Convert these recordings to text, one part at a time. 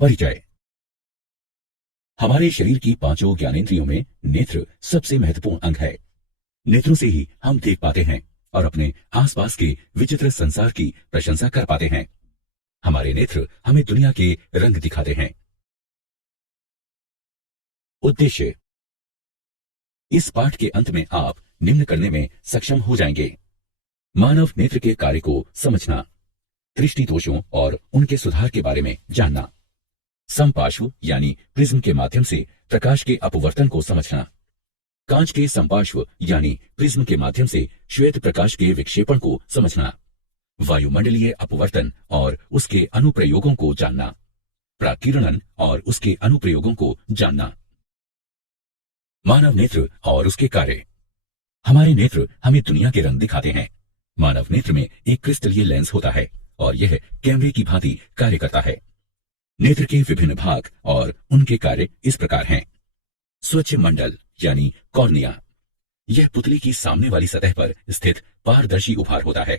परिचय। हमारे शरीर की पांचों ज्ञानेंद्रियों में नेत्र सबसे महत्वपूर्ण अंग है। नेत्रों से ही हम देख पाते हैं और अपने आसपास के विचित्र संसार की प्रशंसा कर पाते हैं। हमारे नेत्र हमें दुनिया के रंग दिखाते हैं। उद्देश्य। इस पाठ के अंत में आप निम्न करने में सक्षम हो जाएंगे: मानव नेत्र के कार्य को समझना, दृष्टि दोषों और उनके सुधार के बारे में जानना, समपार्श्व यानी प्रिज्म के माध्यम से प्रकाश के अपवर्तन को समझना, कांच के समपार्श्व यानी प्रिज्म के माध्यम से श्वेत प्रकाश के विक्षेपण को समझना, वायुमंडलीय अपवर्तन और उसके अनुप्रयोगों को जानना, प्राकिरणन और उसके अनुप्रयोगों को जानना। मानव नेत्र और उसके कार्य। हमारे नेत्र हमें दुनिया के रंग दिखाते हैं। मानव नेत्र में एक क्रिस्टलीय लेंस होता है और यह कैमरे की भांति कार्य करता है। नेत्र के विभिन्न भाग और उनके कार्य इस प्रकार हैं: स्वच्छ मंडल यानी कॉर्निया, यह पुतली की सामने वाली सतह पर स्थित पारदर्शी उपहार होता है।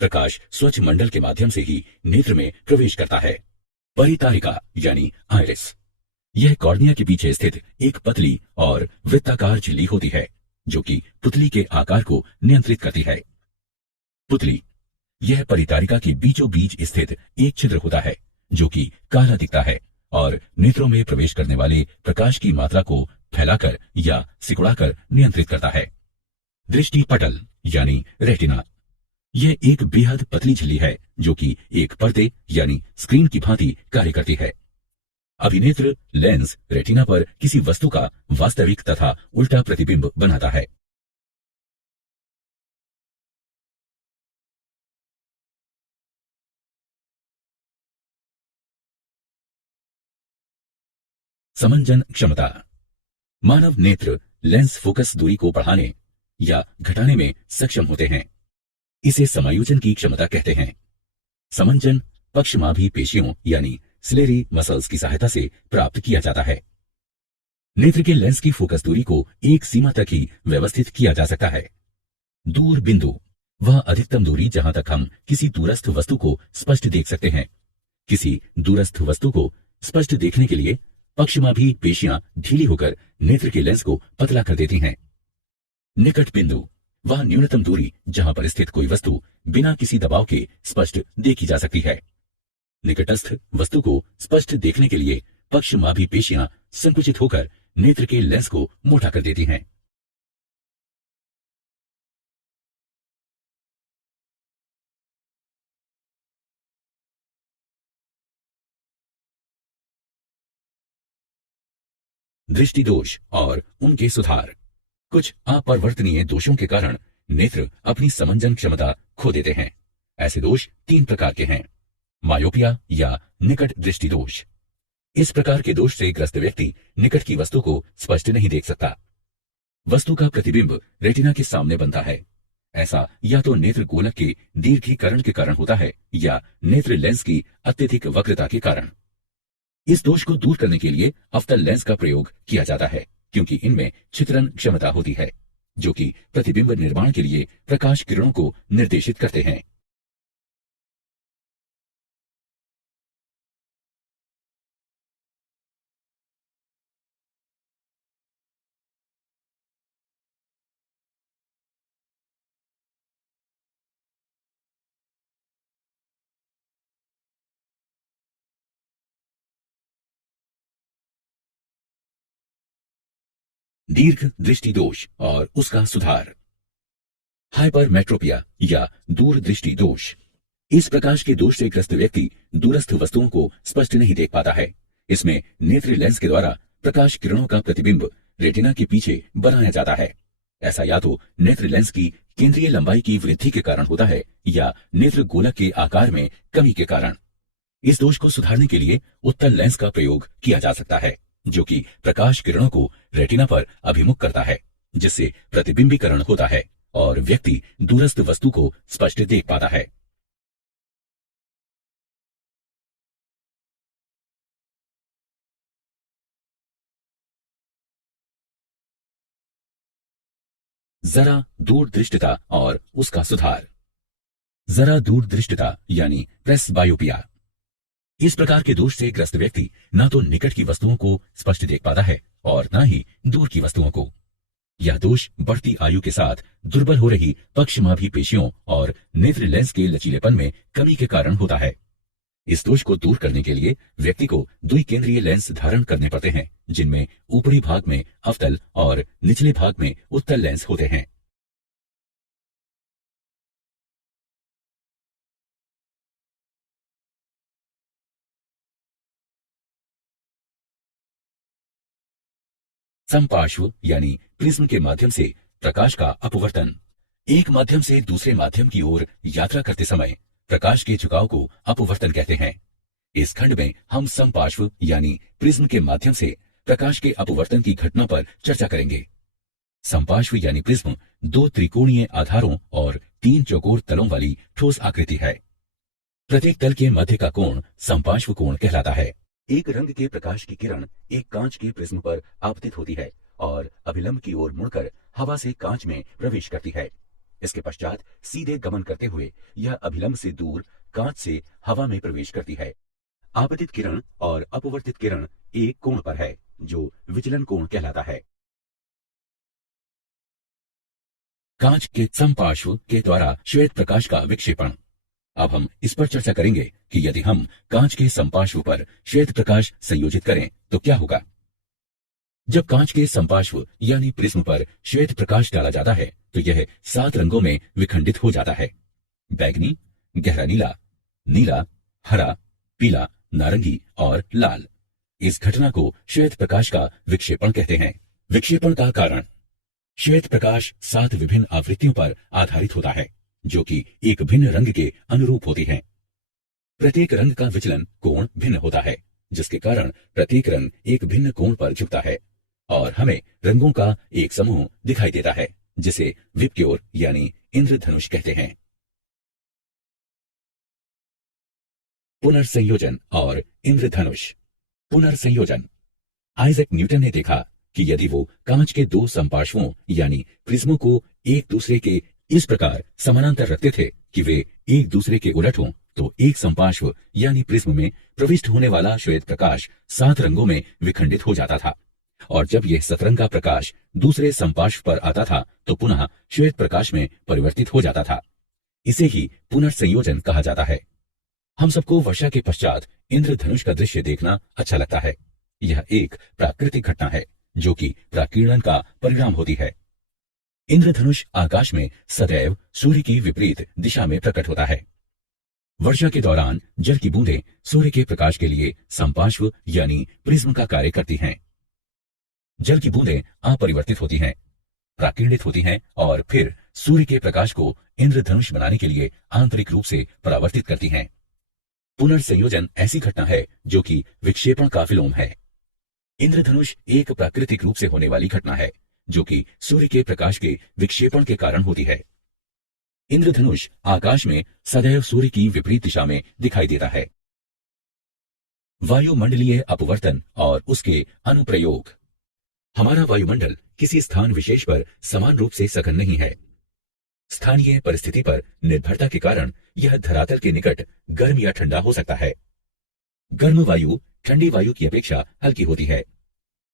प्रकाश स्वच्छ मंडल के माध्यम से ही नेत्र में प्रवेश करता है। परितारिका यानी आइरिस, यह कॉर्निया के पीछे स्थित एक पतली और वृत्ताकार झिल्ली होती है जो कि पुतली के आकार को नियंत्रित करती है। पुतली, यह परितारिका के बीचों बीच स्थित एक छिद्र होता है जो कि काला दिखता है और नेत्रों में प्रवेश करने वाले प्रकाश की मात्रा को फैलाकर या सिकुड़ाकर नियंत्रित करता है। दृष्टि पटल यानी रेटिना, यह एक बेहद पतली झिल्ली है जो कि एक पर्दे यानी स्क्रीन की भांति कार्य करती है। अभिनेत्र लेंस रेटिना पर किसी वस्तु का वास्तविक तथा उल्टा प्रतिबिंब बनाता है। समंजन क्षमता। मानव नेत्र लेंस फोकस दूरी को बढ़ाने या घटाने में सक्षम होते हैं। इसे समायोजन की क्षमता कहते हैं। समंजन पक्षमाभी पेशियों यानी सिलेरी मसल्स की सहायता से प्राप्त किया जाता है। नेत्र के लेंस की फोकस दूरी को एक सीमा तक ही व्यवस्थित किया जा सकता है। दूर बिंदु, वह अधिकतम दूरी जहां तक हम किसी दूरस्थ वस्तु को स्पष्ट देख सकते हैं। किसी दूरस्थ वस्तु को स्पष्ट देखने के लिए पक्षमाभी पेशियां ढीली होकर नेत्र के लेंस को पतला कर देती हैं। निकट बिंदु, वह न्यूनतम दूरी जहां पर स्थित कोई वस्तु बिना किसी दबाव के स्पष्ट देखी जा सकती है। निकटस्थ वस्तु को स्पष्ट देखने के लिए पक्षमाभी पेशियां संकुचित होकर नेत्र के लेंस को मोटा कर देती हैं। दृष्टि दोष और उनके सुधार। कुछ अपरिवर्तनीय दोषों के कारण नेत्र अपनी समंजन क्षमता खो देते हैं। ऐसे दोष 3 प्रकार के हैं: मायोपिया या निकट दृष्टि दोष। इस प्रकार के दोष से ग्रस्त व्यक्ति निकट की वस्तु को स्पष्ट नहीं देख सकता। वस्तु का प्रतिबिंब रेटिना के सामने बनता है। ऐसा या तो नेत्र गोलक के दीर्घीकरण के कारण होता है या नेत्र लेंस की अत्यधिक वक्रता के कारण। इस दोष को दूर करने के लिए अवतल लेंस का प्रयोग किया जाता है क्योंकि इनमें छिद्रन क्षमता होती है जो कि प्रतिबिंब निर्माण के लिए प्रकाश किरणों को निर्देशित करते हैं। दीर्घ दृष्टि दोष और उसका सुधार। हाइपरमेट्रोपिया या दूर दृष्टि दोष। इस प्रकाश के दोष से ग्रस्त व्यक्ति दूरस्थ वस्तुओं को स्पष्ट नहीं देख पाता है। इसमें नेत्र लेंस के द्वारा प्रकाश किरणों का प्रतिबिंब रेटिना के पीछे बनाया जाता है। ऐसा या तो नेत्र लेंस की केंद्रीय लंबाई की वृद्धि के कारण होता है या नेत्र गोलक के आकार में कमी के कारण। इस दोष को सुधारने के लिए उत्तल लेंस का प्रयोग किया जा सकता है जो कि प्रकाश किरणों को रेटिना पर अभिमुख करता है जिससे प्रतिबिंबीकरण होता है और व्यक्ति दूरस्थ वस्तु को स्पष्ट देख पाता है। जरा दूरदृष्टिता और उसका सुधार। जरा दूरदृष्टिता यानी प्रेस बायोपिया। इस प्रकार के दोष से ग्रस्त व्यक्ति ना तो निकट की वस्तुओं को स्पष्ट देख पाता है और ना ही दूर की वस्तुओं को। यह दोष बढ़ती आयु के साथ दुर्बल हो रही पक्षमाभी पेशियों और नेत्र लेंस के लचीलेपन में कमी के कारण होता है। इस दोष को दूर करने के लिए व्यक्ति को द्विकेंद्रीय लेंस धारण करने पड़ते हैं, जिनमें ऊपरी भाग में अवतल और निचले भाग में उत्तल लेंस होते हैं। समपार्श्व यानी प्रिज्म के माध्यम से प्रकाश का अपवर्तन। एक माध्यम से दूसरे माध्यम की ओर यात्रा करते समय प्रकाश के झुकाव को अपवर्तन कहते हैं। इस खंड में हम समपार्श्व यानी प्रिज्म के माध्यम से प्रकाश के अपवर्तन की घटना पर चर्चा करेंगे। समपार्श्व यानी प्रिज्म दो त्रिकोणीय आधारों और तीन चौकोर तलों वाली ठोस आकृति है। प्रत्येक तल के मध्य का कोण समपार्श्व कोण कहलाता है। एक रंग के प्रकाश की किरण एक कांच के प्रिज्म पर आपतित होती है और अभिलंब की ओर मुड़कर हवा से कांच में प्रवेश करती है। इसके पश्चात सीधे गमन करते हुए यह अभिलंब से दूर कांच से हवा में प्रवेश करती है। आपतित किरण और अपवर्तित किरण एक कोण पर है, जो विचलन कोण कहलाता है। कांच के समपार्श्व के द्वारा श्वेत प्रकाश का विक्षेपण। अब हम इस पर चर्चा करेंगे कि यदि हम कांच के समपार्श्व पर श्वेत प्रकाश संयोजित करें तो क्या होगा। जब कांच के समपार्श्व यानी प्रिज्म पर श्वेत प्रकाश डाला जाता है तो यह 7 रंगों में विखंडित हो जाता है। बैगनी, गहरा नीला, नीला, हरा, पीला, नारंगी और लाल। इस घटना को श्वेत प्रकाश का विक्षेपण कहते हैं। विक्षेपण का कारण। श्वेत प्रकाश 7 विभिन्न आवृत्तियों पर आधारित होता है, जो कि एक भिन्न रंग के अनुरूप होती हैं। प्रत्येक रंग का विचलन कोण भिन्न होता है, जिसके कारण प्रत्येक रंग एक भिन्न कोण पर झुकता है और हमें रंगों का एक समूह दिखाई देता है, जिसे विपक्योर यानी इंद्रधनुष कहते हैं। पुनर्संयोजन और इंद्रधनुष। पुनर्संयोजन। आइजैक न्यूटन ने देखा कि यदि वो कांच के 2 समपार्श्वों यानी प्रिज्मों को एक दूसरे के इस प्रकार समानांतर रखते थे कि वे एक दूसरे के उलट हों, तो एक समपार्श्व यानी प्रिज्म में प्रविष्ट होने वाला श्वेत प्रकाश 7 रंगों में विखंडित हो जाता था और जब यह सतरंगा प्रकाश दूसरे समपार्श्व पर आता था तो पुनः श्वेत प्रकाश में परिवर्तित हो जाता था। इसे ही पुनर्संयोजन कहा जाता है। हम सबको वर्षा के पश्चात इंद्रधनुष का दृश्य देखना अच्छा लगता है। यह एक प्राकृतिक घटना है जो कि प्राकीर्णन का परिणाम होती है। इंद्रधनुष आकाश में सदैव सूर्य की विपरीत दिशा में प्रकट होता है। वर्षा के दौरान जल की बूंदें सूर्य के प्रकाश के लिए समपार्श्व यानी प्रिज्म का कार्य करती हैं। जल की बूंदें अपरिवर्तित होती हैं, प्राकीर्णित होती हैं और फिर सूर्य के प्रकाश को इंद्रधनुष बनाने के लिए आंतरिक रूप से परावर्तित करती हैं। पुनर्संयोजन ऐसी घटना है जो कि विक्षेपण का विलोम है। इंद्रधनुष एक प्राकृतिक रूप से होने वाली घटना है जो कि सूर्य के प्रकाश के विक्षेपण के कारण होती है। इंद्रधनुष आकाश में सदैव सूर्य की विपरीत दिशा में दिखाई देता है। वायुमंडलीय अपवर्तन और उसके अनुप्रयोग। हमारा वायुमंडल किसी स्थान विशेष पर समान रूप से सघन नहीं है। स्थानीय परिस्थिति पर निर्भरता के कारण यह धरातल के निकट गर्म या ठंडा हो सकता है। गर्म वायु ठंडी वायु की अपेक्षा हल्की होती है,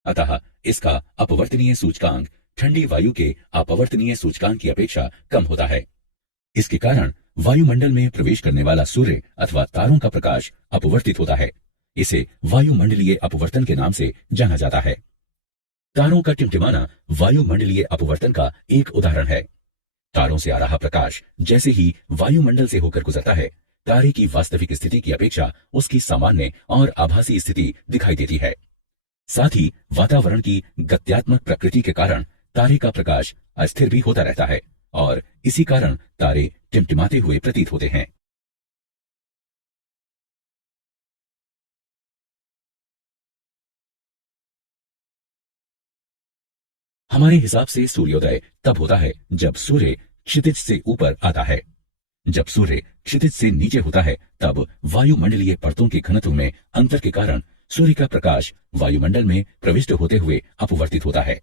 अतः इसका अपवर्तनीय सूचकांक ठंडी वायु के अपवर्तनीय सूचकांक की अपेक्षा कम होता है। इसके कारण वायुमंडल में प्रवेश करने वाला सूर्य अथवा तारों का प्रकाश अपवर्तित होता है। इसे वायुमंडलीय अपवर्तन के नाम से जाना जाता है। तारों का टिमटिमाना वायुमंडलीय अपवर्तन का एक उदाहरण है। तारों से आ रहा प्रकाश जैसे ही वायुमंडल से होकर गुजरता है, तारे की वास्तविक स्थिति की अपेक्षा उसकी सामान्य और आभासी स्थिति दिखाई देती है। साथ ही वातावरण की गत्यात्मक प्रकृति के कारण तारे का प्रकाश अस्थिर भी होता रहता है और इसी कारण तारे टिमटिमाते हुए प्रतीत होते हैं। हमारे हिसाब से सूर्योदय तब होता है जब सूर्य क्षितिज से ऊपर आता है। जब सूर्य क्षितिज से नीचे होता है तब वायुमंडलीय परतों के घनत्व में अंतर के कारण सूर्य का प्रकाश वायुमंडल में प्रविष्ट होते हुए अपवर्तित होता है।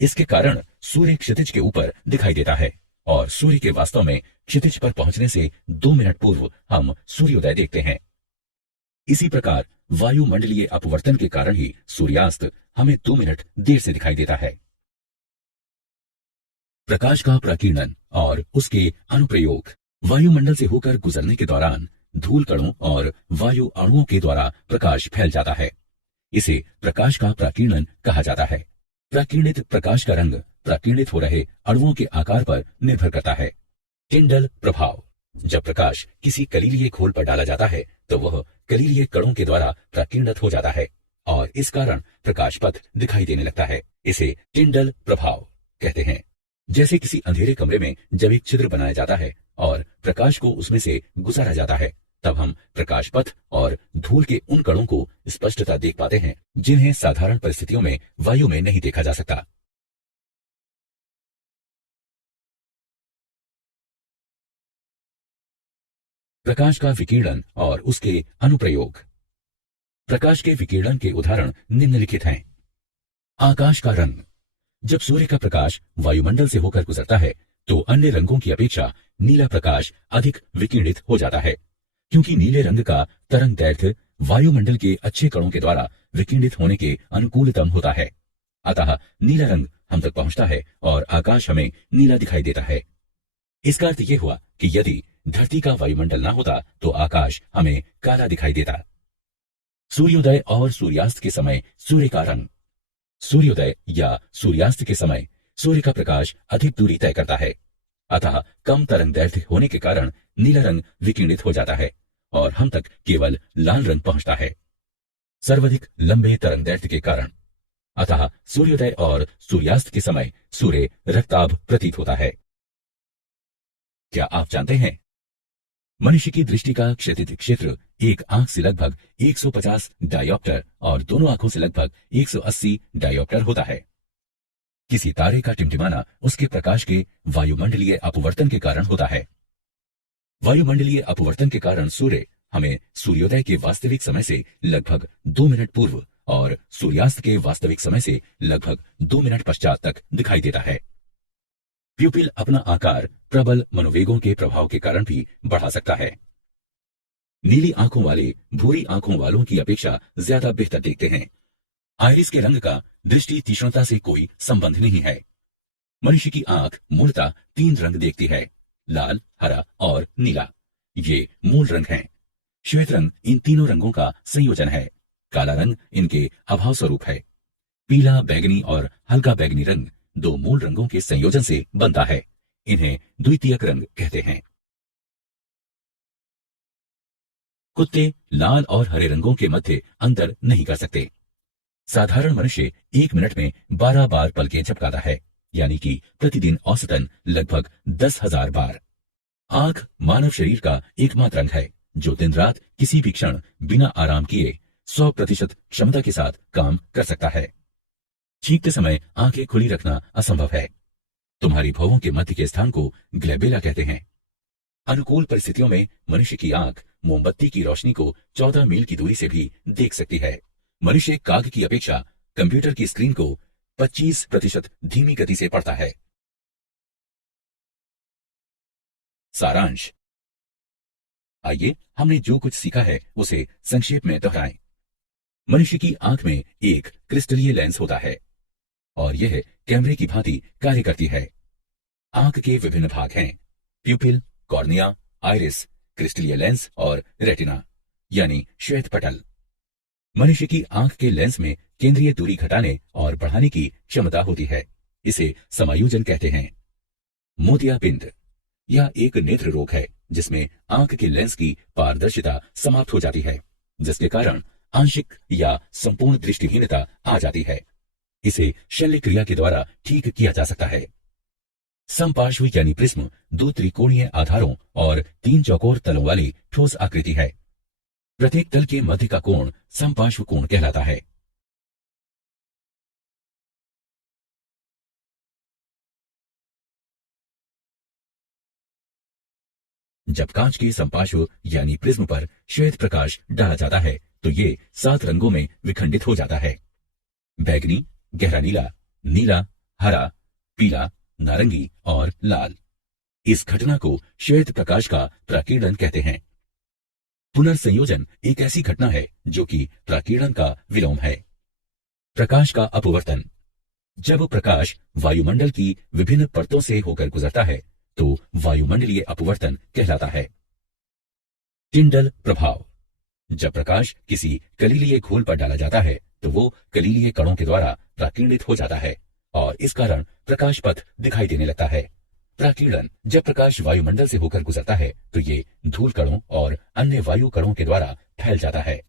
इसके कारण सूर्य क्षितिज के ऊपर दिखाई देता है और सूर्य के वास्तव में क्षितिज पर पहुंचने से 2 मिनट पूर्व हम सूर्योदय देखते हैं। इसी प्रकार वायुमंडलीय अपवर्तन के कारण ही सूर्यास्त हमें 2 मिनट देर से दिखाई देता है। प्रकाश का प्रकीर्णन और उसके अनुप्रयोग। वायुमंडल से होकर गुजरने के दौरान धूल कणों और वायु अणुओं के द्वारा प्रकाश फैल जाता है। इसे प्रकाश का प्रकीर्णन कहा जाता है। प्रकीर्णित प्रकाश का रंग प्रकीर्णित हो रहे अणुओं के आकार पर निर्भर करता है। टिंडल प्रभाव। जब प्रकाश किसी कलीलिये खोल पर डाला जाता है तो वह कलीलिये कणों के द्वारा प्रकीर्णित हो जाता है और इस कारण प्रकाश पथ दिखाई देने लगता है। इसे टिंडल प्रभाव कहते हैं। जैसे किसी अंधेरे कमरे में जब एक छिद्र बनाया जाता है और प्रकाश को उसमें से गुजारा जाता है, तब हम प्रकाश पथ और धूल के उन कणों को स्पष्टता देख पाते हैं जिन्हें साधारण परिस्थितियों में वायु में नहीं देखा जा सकता। प्रकाश का विकिरण और उसके अनुप्रयोग। प्रकाश के विकिरण के उदाहरण निम्नलिखित हैं। आकाश का रंग। जब सूर्य का प्रकाश वायुमंडल से होकर गुजरता है तो अन्य रंगों की अपेक्षा नीला प्रकाश अधिक विकिरणित हो जाता है, क्योंकि नीले रंग का तरंग दैर्घ्य वायुमंडल के अच्छे कणों के द्वारा विकिरणित होने के अनुकूलतम होता है। अतः नीला रंग हम तक पहुंचता है और आकाश हमें नीला दिखाई देता है। इसका अर्थ यह हुआ कि यदि धरती का वायुमंडल न होता तो आकाश हमें काला दिखाई देता। सूर्योदय और सूर्यास्त के समय सूर्य का रंग। सूर्योदय या सूर्यास्त के समय सूर्य का प्रकाश अधिक दूरी तय करता है, अतः कम तरंग दैर्घ्य होने के कारण नीला रंग विकिरणित हो जाता है और हम तक केवल लाल रंग पहुंचता है। सर्वाधिक लंबे तरंग दैर्घ्य के कारण, अतः सूर्योदय और सूर्यास्त के समय सूर्य रक्ताभ प्रतीत होता है। क्या आप जानते हैं मनुष्य की दृष्टि का क्षैतिज क्षेत्र एक आंख से लगभग 150 डायोप्टर और दोनों आंखों से लगभग 180 डायोप्टर होता है। किसी तारे का टिमटिमाना उसके प्रकाश के वायुमंडलीय अपवर्तन के कारण होता है। वायुमंडलीय अपवर्तन के कारण सूर्य हमें सूर्योदय के वास्तविक समय से लगभग 2 मिनट पूर्व और सूर्यास्त के वास्तविक समय से लगभग 2 मिनट पश्चात तक दिखाई देता है। प्यूपिल अपना आकार प्रबल मनोवेगों के प्रभाव के कारण भी बढ़ा सकता है। नीली आंखों वाले भूरी आंखों वालों की अपेक्षा ज्यादा बेहतर देखते हैं। आइरिस के रंग का दृष्टि तीक्ष्णता से कोई संबंध नहीं है। मनुष्य की आंख मूलतः 3 रंग देखती है, लाल, हरा और नीला। ये मूल रंग हैं। श्वेत रंग इन तीनों रंगों का संयोजन है। काला रंग इनके अभाव स्वरूप है। पीला, बैगनी और हल्का बैगनी रंग 2 मूल रंगों के संयोजन से बनता है। इन्हें द्वितीयक रंग कहते हैं। कुत्ते लाल और हरे रंगों के मध्य अंतर नहीं कर सकते। साधारण मनुष्य 1 मिनट में 12 बार पलकें झपकाता है, यानी कि प्रतिदिन औसतन लगभग 10,000 बार। आंख मानव शरीर का एकमात्र अंग है जो दिन रात किसी भी क्षण बिना आराम किए 100% क्षमता के साथ काम कर सकता है। छींकते समय आंखें खुली रखना असंभव है। तुम्हारी भौहों के मध्य के स्थान को ग्लेबेला कहते हैं। अनुकूल परिस्थितियों में मनुष्य की आंख मोमबत्ती की रोशनी को 14 मील की दूरी से भी देख सकती है। मनुष्य काग की अपेक्षा कंप्यूटर की स्क्रीन को 25% धीमी गति से पढ़ता है। सारांश। आइए हमने जो कुछ सीखा है उसे संक्षेप में दोहराएं। मनुष्य की आंख में एक क्रिस्टलीय लेंस होता है और यह कैमरे की भांति कार्य करती है। आंख के विभिन्न भाग हैं: प्यूपिल, कॉर्निया, आइरिस, क्रिस्टलीय लेंस और रेटिना यानी श्वेत पटल। मनुष्य की आंख के लेंस में केंद्रीय दूरी घटाने और बढ़ाने की क्षमता होती है। इसे समायोजन कहते हैं। मोतियाबिंद यह एक नेत्र रोग है जिसमें आंख के लेंस की पारदर्शिता समाप्त हो जाती है, जिसके कारण आंशिक या संपूर्ण दृष्टिहीनता आ जाती है। इसे शल्य क्रिया के द्वारा ठीक किया जा सकता है। समपार्श्व यानी प्रिज्म 2 त्रिकोणीय आधारों और 3 चौकोर तलों वाली ठोस आकृति है। प्रत्येक तल के मध्य का कोण समपार्श्व कोण कहलाता है। जब कांच के समपार्श्व यानी प्रिज्म पर श्वेत प्रकाश डाला जाता है तो ये 7 रंगों में विखंडित हो जाता है: बैगनी, गहरा नीला, नीला, हरा, पीला, नारंगी और लाल। इस घटना को श्वेत प्रकाश का प्रकीर्णन कहते हैं। पुनर्संयोजन एक ऐसी घटना है जो कि प्रकीर्णन का विलोम है। प्रकाश का अपवर्तन। जब प्रकाश वायुमंडल की विभिन्न परतों से होकर गुजरता है तो वायुमंडलीय अपवर्तन कहलाता है। टिंडल प्रभाव। जब प्रकाश किसी कलीलीय घोल पर डाला जाता है तो वो कलीलीय कणों के द्वारा प्रकीर्णित हो जाता है और इस कारण प्रकाश पथ दिखाई देने लगता है। प्रकीर्णन। जब प्रकाश वायुमंडल से होकर गुजरता है तो ये धूल कणों और अन्य वायु कणों के द्वारा फैल जाता है।